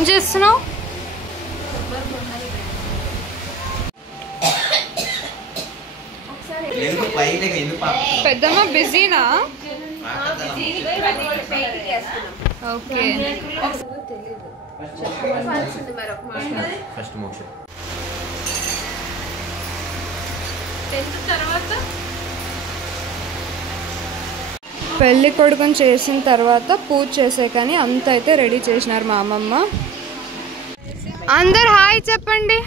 ఏం చేస్తున్నావు? పెద్దమ్మ బిజీనా? ఓకే. పెళ్లి కొడుకుని చేసిన తర్వాత పూజ చేసే కానీ అంత అయితే రెడీ చేసినారు మా అమ్మమ్మ. అందరు హాయ్ చెప్పండి.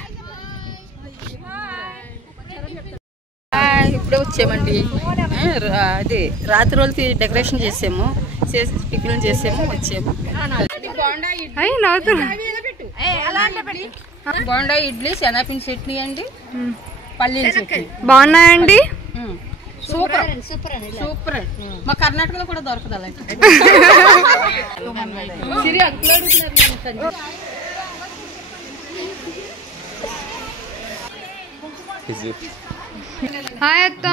ఇప్పుడే వచ్చామండి. అది రాత్రి రోజు డెకరేషన్ చేసాము, టిఫిన్ చేసాము, వచ్చాము. బోండా ఇడ్లీ, శనగపిండి చట్నీ అండి, పల్లీల చట్నీ. బాగున్నాయండి? Super super. మా కర్ణాటకలో కూడా దొరకదు అలాంటి. హాయ్ అత్త.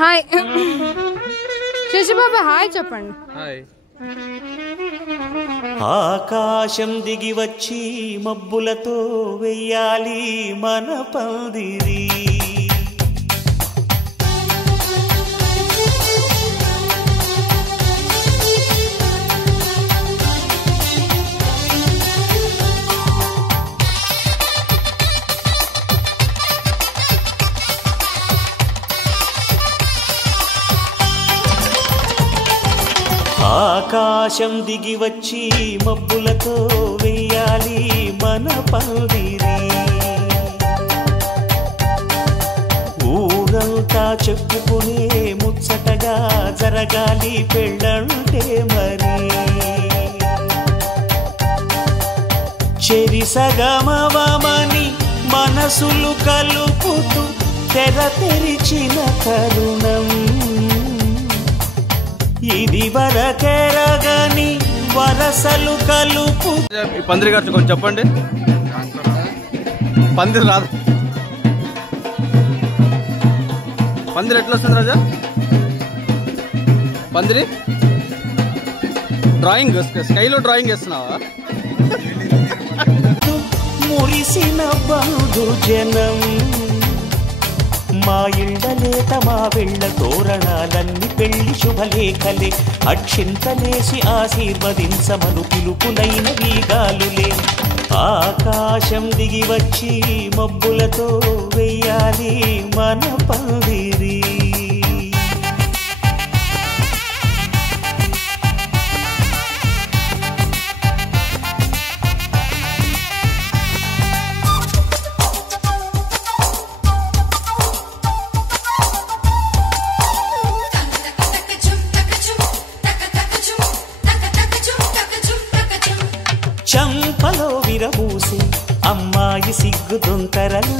హాయ్ శశిబాబు హాయ్ చెప్పండి. ఆకాశం దిగి వచ్చి మబ్బులతో వెయ్యాలి మన పందిరి. ఆకాశం దిగి వచ్చి మబ్బులతో వెయ్యాలి మన పందిరి. ఊరంతా చెప్పుకునే ముచ్చటగా జరగాలి పెళ్ళంటే మరి. చెరిసగమవమని మనసులు కలుపుతూ తెర తెరిచిన తరుణం ఇది వరకెరగని వరసలు కలుపు. పందిరి గారు కొంచెం చెప్పండి. పందిరి రాదు. పందిరి ఎట్లా వస్తుంది రాజా? పందిరి డ్రాయింగ్ స్కైలో డ్రాయింగ్ వేస్తున్నావా? మురిసిన బంధు జనం మా ఇళ్ళలేత మా వెళ్ళ తోరణాలన్నీ పెళ్లి శుభలేఖలే. అక్షింతలేసి ఆశీర్వదించమను పిలుపులైన వీగాలులే. ఆకాశం దిగి వచ్చి మబ్బులతో వెయ్యాలి మన పందిరి. చంపలో విరబూసి అమ్మాయి సిగ్గు దొంతరలు,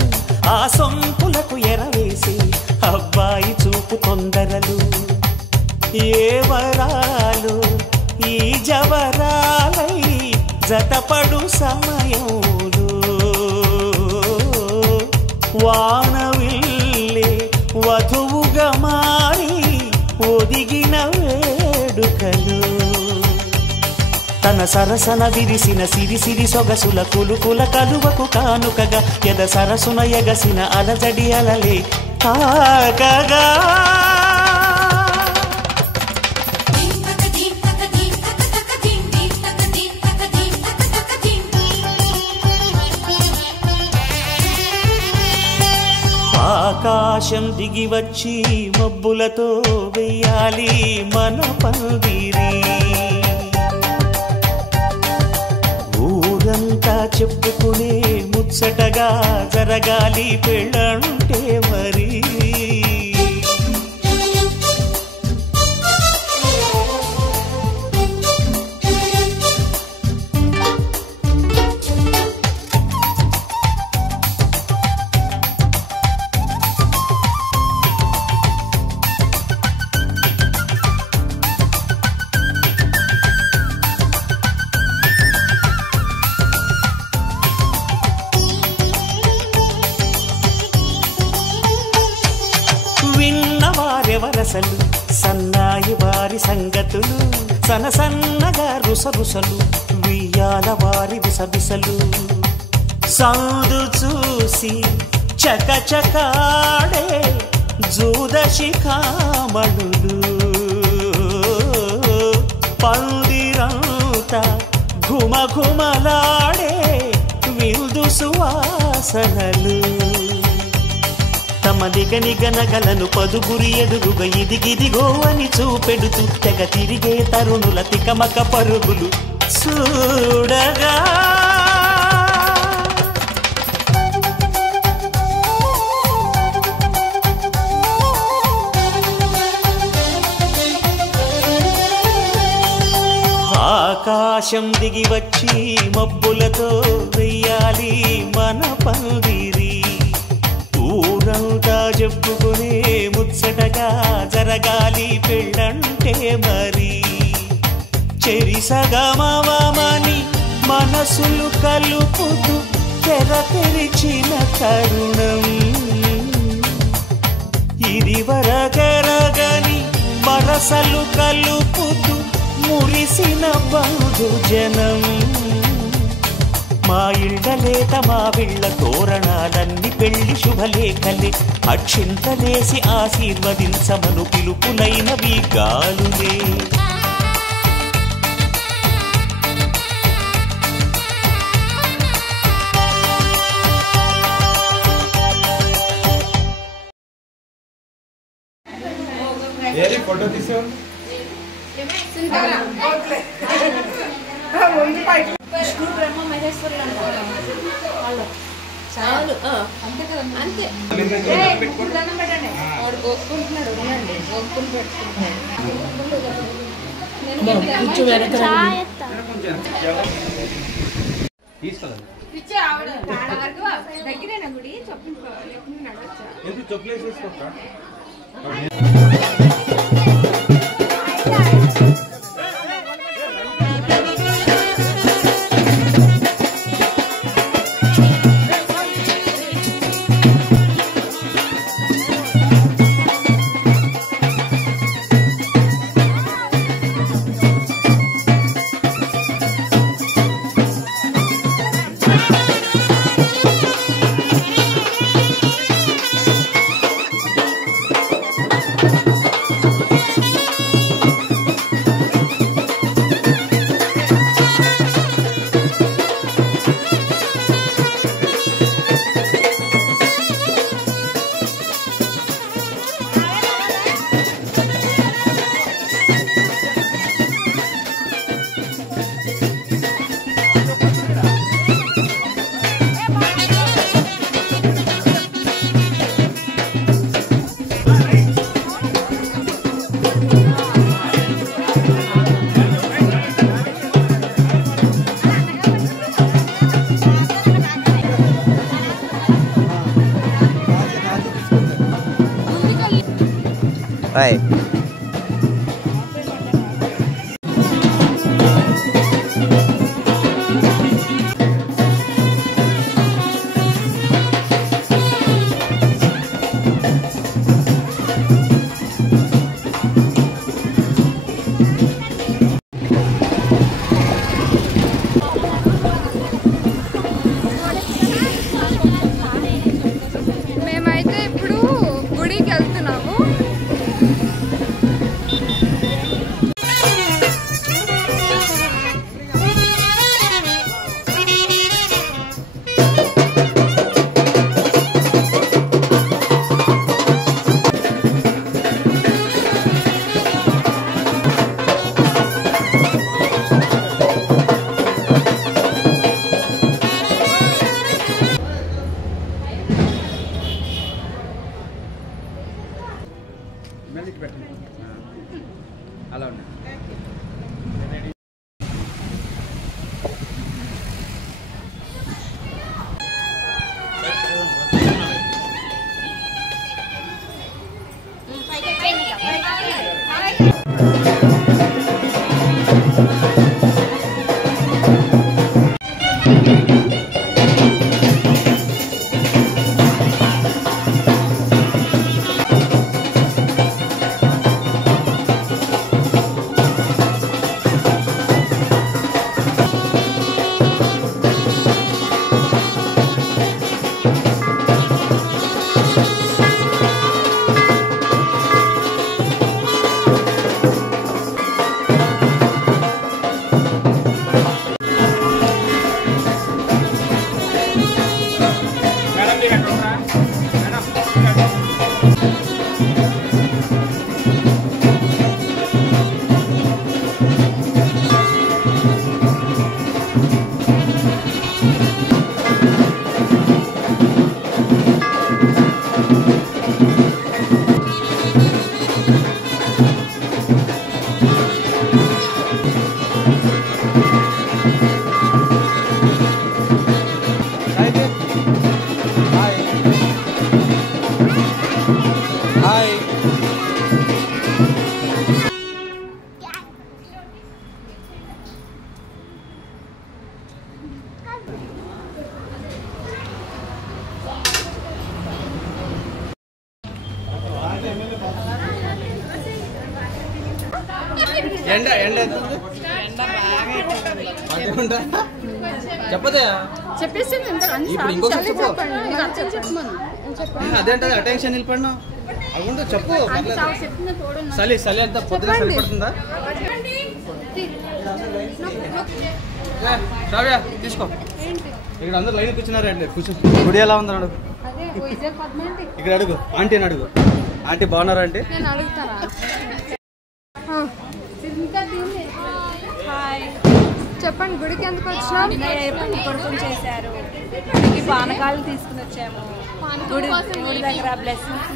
ఆ సొంపులకు ఎరవేసి అబ్బాయి చూపు తొందరలు. ఏ వరాలు ఈ జవరాలై జతపడు సమయంలో వానవిల్లే వధువుగా మారి ఒదిగిన వేడుకలు. తన సరసన విరిసిన సిరిసిరి సొగసుల కులుకుల కలువకు కానుకగా ఎద సరసున ఎగసిన అలజడి అలలే తాకగా. ఆకాశం దిగి వచ్చి మబ్బులతో వెయ్యాలి మన పందిరి. ఊరంతా చెప్పుకునే ముచ్చటగా జరగాలి పెళ్ళంటే మరి. వరసలు సన్నాయి వారి సంగతులు సనసన్నగా రుసరుసలు వియ్యాల వారి విసవిసలు సందు చూసి చకచకాడే జూదశిఖామణులు పందిరంతా ఘుమఘుమలాడే విందు సువాసనలు తమ నిగనిగనగలను పదుగురి ఎదురుగా ఇదిగిదిగో అని చూపెడుతూ తెగ తిరిగే తరుణుల తికమక పరుగులు చూడగా ఆకాశం దిగి వచ్చి మబ్బులతో వెయ్యాలి మన పందిరి ఊరంతా చెప్పుకునే ముచ్చటగా జరగాలి పెళ్ళంటే మరి చెరిసగమని మనసులు కలుపుతూ తెర తెరిచిన తరుణం ఇది వరగరగని వరసలు కలుపుతూ మురిసిన బంధుజనం మా ఇళ్ళలేత మా విళ్ళ తోరణాలన్నీ పెళ్లి శుభలేఖలే అక్షింతలేసి ఆశీర్వదించమను పిలుపులైనవి గాలులే ఫోటో తీసావు విష్ణు బ్రహ్మ మహేశ్వరులు చాలు అంతే కదా అంతే దండం పెట్టండి వాడు గోక్కుంటున్నాడు ఉండండి గోక్కుని పెట్టుకుంటాడు దగ్గరేనా గుడి చెప్పులేసుకోక Right. మేమైతే ఇప్పుడు గుడికి వెళ్తున్నాము ఎండ ఎండ చెప్పదే చెప్పేసి ఇప్పుడు ఇంకోసారి అదేంటది అటెన్షన్ నిలబడినా అవును చెప్పు చలి చలి అంతా పొద్దున సరిపడుతుందా రావ్యా తీసుకో ఇక్కడ అందరు లైన్ కూర్చున్నారండి కూర్చో గుడి ఎలా ఉందని అడుగు ఇక్కడ అడుగు ఆంటీని అడుగు ఆంటీ బాగున్నారా ఆంటీ నేను అడుగుతానా చెప్పండి గుడికి ఎందుకు వచ్చినాం కొడుకుని చేశారు గుడికి పానకాలు తీసుకుని వచ్చాము గుడి దగ్గర బ్లెస్సింగ్స్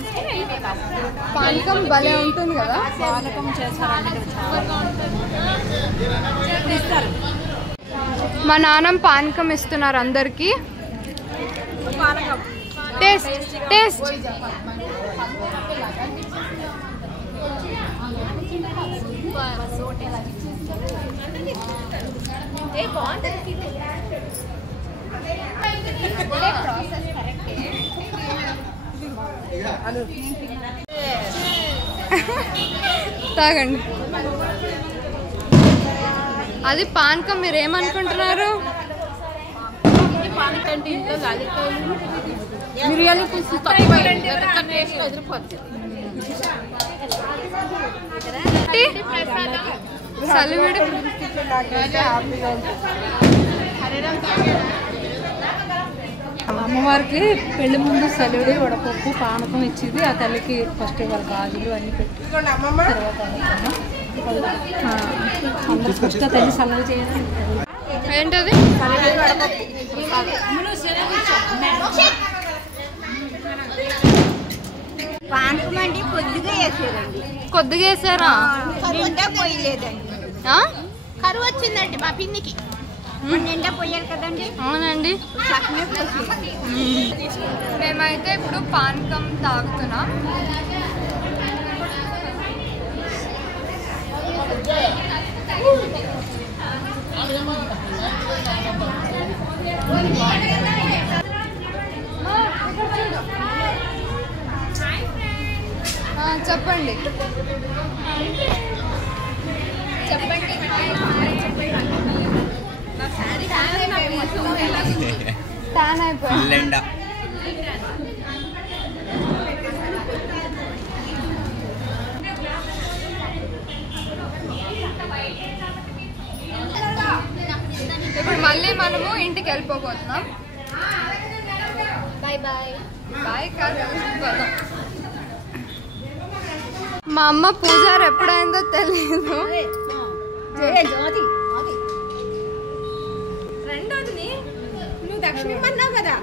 పానకం భలే ఉంటుంది కదా పానకం చేస్తారండి ఇస్తారు మా నాన్న పానకం ఇస్తున్నారు అందరికి పానకం టేస్ట్ టేస్ట్ తాగండి అది పానకం మీరు ఏమనుకుంటున్నారు మిరియాలు పులుసు తక్కువ టేస్ట్ ఎదిరిపోద్ది చలివిడి అమ్మవారికి పెళ్లి ముందు సలివిడి వడపప్పు పానకం ఇచ్చింది ఆ తల్లికి ఫస్ట్ వాళ్ళ గాజులు అన్ని పెట్టి తర్వాత ఫస్ట్ తల్లి సలహా చేయాలి ఏంటది పానకం అండి కొద్దిగా వేసారండి కొద్దిగా వేసారా నిండా పోయలేదండి కరువు వచ్చిందండి మా పిన్నికి నిండా పోయారు కదండి అవునండి మేమైతే ఇప్పుడు పానకం తాగుతున్నాం చెప్పండి టాన్ అయిపోయింది ఇప్పుడు మళ్ళీ మనము ఇంటికి వెళ్ళిపోతున్నాం బాయ్ బాయ్ బాయ్ కాదు మా అమ్మ పూజారు ఎప్పుడైందో తెలియదు రెండోది నువ్వు దక్షిణ అన్నావు కదా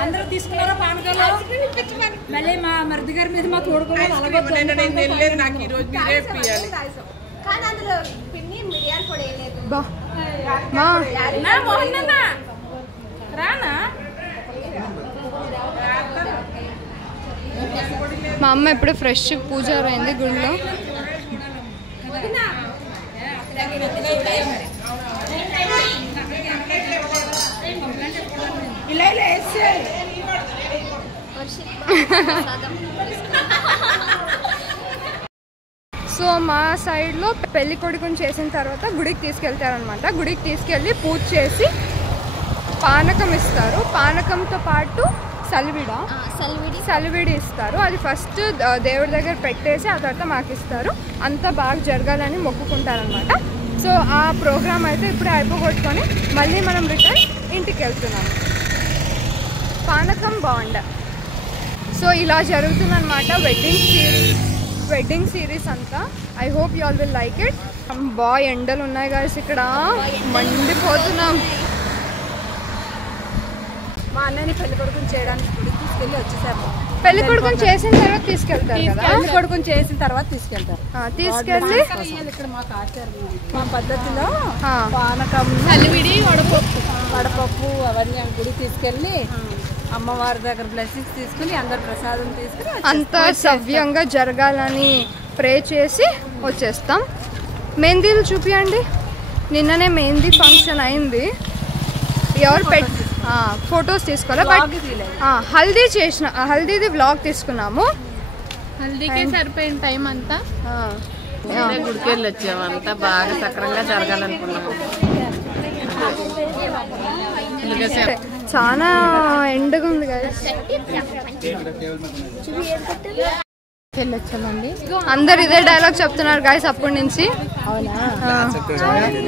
అందరూ తీసుకున్నారా పానకాలు మళ్ళీ మా మరిది గారి మీద మా తోడుకోవాలి కానీ అందులో పిన్ని మిరియాలు కూడా వేయలేదు మా అమ్మ ఎప్పుడు ఫ్రెష్ పూజారు అయింది గుడిలో సో మా సైడ్లో పెళ్లి కొడుకుని చేసిన తర్వాత గుడికి తీసుకెళ్తారనమాట గుడికి తీసుకెళ్ళి పూజ చేసి పానకం ఇస్తారు పానకంతో పాటు సలివిడి ఇస్తారు అది ఫస్ట్ దేవుడి దగ్గర పెట్టేసి ఆ తర్వాత మాకు ఇస్తారు అంతా బాగా జరగాలని మొక్కుకుంటారనమాట సో ఆ ప్రోగ్రామ్ అయితే ఇప్పుడే అయిపోగొట్టుకొని మళ్ళీ మనం రిటర్న్ ఇంటికి వెళ్తున్నాం పానకం బాగుండ సో ఇలా జరుగుతుందన్నమాట వెడ్డింగ్ సిరీస్ అంతా I hope you all will like it బాగా ఎండలు ఉన్నాయి గాయస్ ఇక్కడ మండిపోతున్నాం మా అన్నని పెళ్లి కొడుకుని చేయడానికి గుడికి తీసుకెళ్ళి వచ్చేసాము పెళ్లి కొడుకుని చేసిన తర్వాత తీసుకెళ్తారు కదా పెళ్లి కొడుకుని చేసిన తర్వాత తీసుకెళ్తారు తీసుకెళ్ళి ఇక్కడ మాకు ఆచారం మా పద్ధతిలో ఆ. పానకం వడపప్పు అవన్నీ గుడికి తీసుకెళ్ళి అమ్మవారి దగ్గర బ్లెస్సింగ్స్ తీసుకుని అందరు ప్రసాదం తీసుకుని అంతా సవ్యంగా జరగాలని ప్రే చేసి వచ్చేస్తాం మెహందీలు చూపియండి నిన్ననే మెహందీ ఫంక్షన్ అయింది ఎవరు ఫొటోస్ తీసుకోవాలి బట్ హల్దీది వ్లాగ్ తీసుకున్నాము హల్దీకే సరిపోయిన టైం అంతా గుడికి వెళ్ళి వచ్చాము. అంతా బాగా సక్రంగా జరగాలనుకున్నాము. చాలా ఎండగా ఉంది కదా. వెళ్ళొచ్చామండి. అందరు ఇదే డైలాగ్ చెప్తున్నారు గాయస్ అప్పటి నుంచి.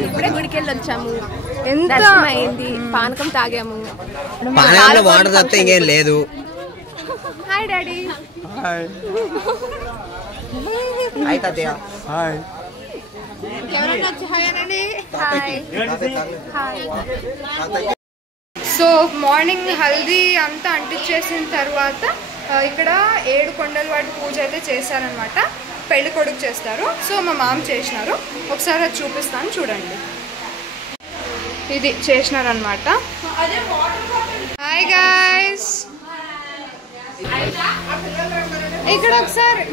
ఇప్పుడే గుడికి వెళ్ళి వచ్చాము. ఎంత అయింది, పానకం తాగాము. వాటర్ తప్పితే ఇంకేం లేదు. Hi daddy. హాయ్ తాతయ్య. హాయ్. ఎవరైనా వచ్చి హాయ్ అనండి. సో మార్నింగ్ హల్దీ అంతా అంటించేసిన తర్వాత ఇక్కడ 7 కొండల వాటి పూజ అయితే చేశారనమాట. పెళ్లి కొడుకు చేస్తారు. సో మా మామ చేసినారు. ఒకసారి అది చూపిస్తాను చూడండి. ఇది చేసినారనమాట. Hi guys. ఇక్కడ ఒకసారి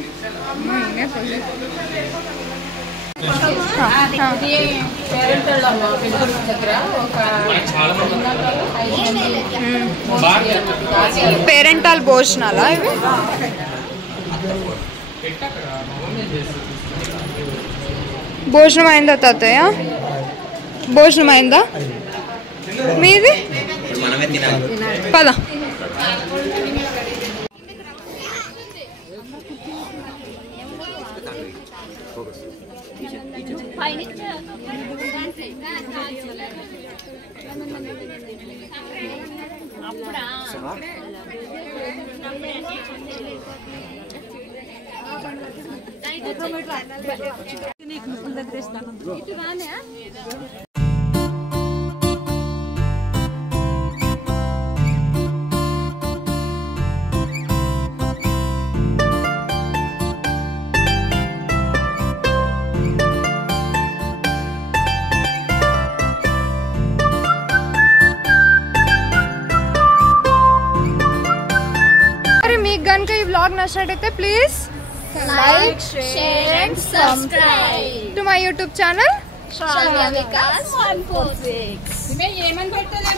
పేరెంటాల్ భోజనాలా ఇవి? భోజనం అయిందా తాతయ్య? భోజనం అయిందా మీది? పద. మీకు కనుక ఈ వ్లాగ్ నచ్చినట్టయితే please like, share and subscribe to my YouTube channel Shravya Vikas 146.